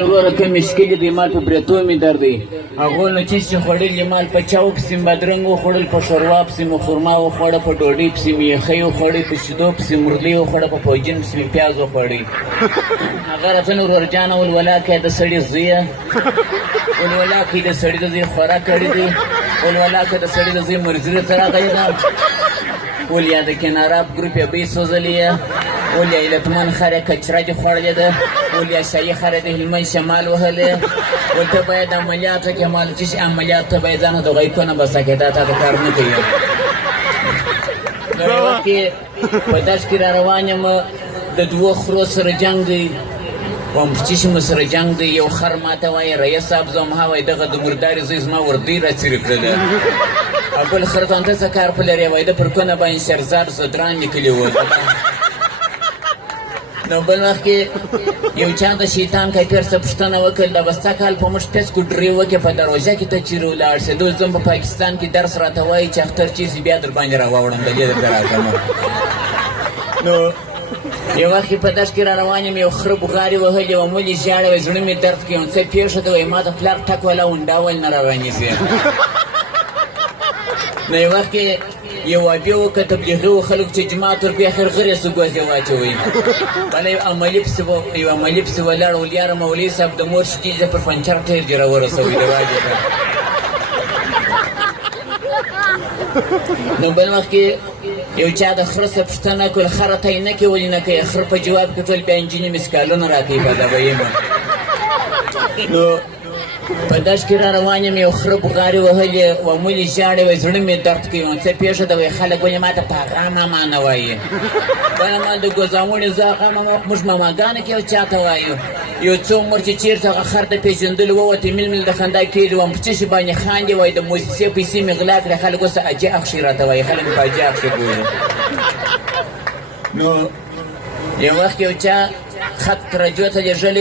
ویل وروره کوم مشکل دی مال په برېتو مې درد دی هغو نو چیز چې خوړل مال په چاو پسې مې بادرنګ وخوړل په شوروا پسې مې خرما وخوړه په ډوډۍ پسې مې یخۍ وخوړې په شیدو پسې مرغۍ وخوړه په پوجین پسې مې پیاز وخوړی هغه راته نو ورور جانه ولولا که د سړي زویه ولولا که د سړي د زوی خوراک کړی دی ولولا که د سړي د زوی مرزري ته راغلی ده ولیا د کناراب ګروپ یې بۍ سوځلې یې ولیا علتمن خر یې کچره دې خوړلې ده ولیا شاهي خر یې د هلمند شمال وهلی ورته باید عملیات وکړې معلوم چې عملیات ته باید ځان د غیکونه بسه کړې دا تا ته کار نه کوي نو یو وخت کې په دشت کې را روان یم د دوو خرو سره جنګ دی وایم چې چې مو سره جنګ دی یو خر ماته وایي رئیس صاحب زما ها وایي دغه د مردارې زوی زما وردۍ راڅیرې کړله او بل خر ته ته څه کار په لرې وایي د پر کونه باندې شهرزاد زدران لیکلي وو نو بل وخت کې یو چا د شیطان کیفر څه پوښتنه وکړل دا به ستا کال په موږ پیس کوډرې وکړې په دروازه کې ته چیرې ولاړ شې دوی ځم په پاکستان کې درس راته وایي چې اختر چیز بیا در باندې راواوړم د دې درته راځم نو یو وخت په دشت کې را روان یم یو خره بوغارې وهلې وه مولې ژاړې وایي زړه مې درد کوي څه پېښه ده وایي ما ته پلار ټک والا ونډاول نه روانېږي نو یو وخت کې یو وابي وکړه تبلیغي و خلکو چې جماعت ورکوي اخر غر یې څه ګوزې واچوئ بله یو عملي پسې ولاړ ول یاره مولوي صاحب د مور شکي د پر پنچر ټیر دې راورسوئ د واجې ته نو بل وخت کې یو چا د خره څه پوښتنه کړل خره ته یې نه کوي ولې نه کوي خره په جواب کې ټول بیا نجونې مسکالونه راکوي په دا به یم نو په دشت کې را روان یم یو خره بوغارې وهلې و مولې ژاړې وایي زړه مې درد کوي څه پېښه ده وایي خلک ولې ما ته په هغه ماما نه وایي بله ما د ګوزامونې زه هغه ماما موږ ماماګانو کې یو چا ته وایو یو څو عمر چې چېرته هغه خر د پېژندلو ووتې میل میل د خندا کېږي وم په څه شي باندې خاندې وایي د موسسې پیسې مې غلا کړې خلک اوس اجې اخښي راته وایي خلک مې په اجې اخښي بولي نو یو وخت یو چا خط رجوع ته لېږلی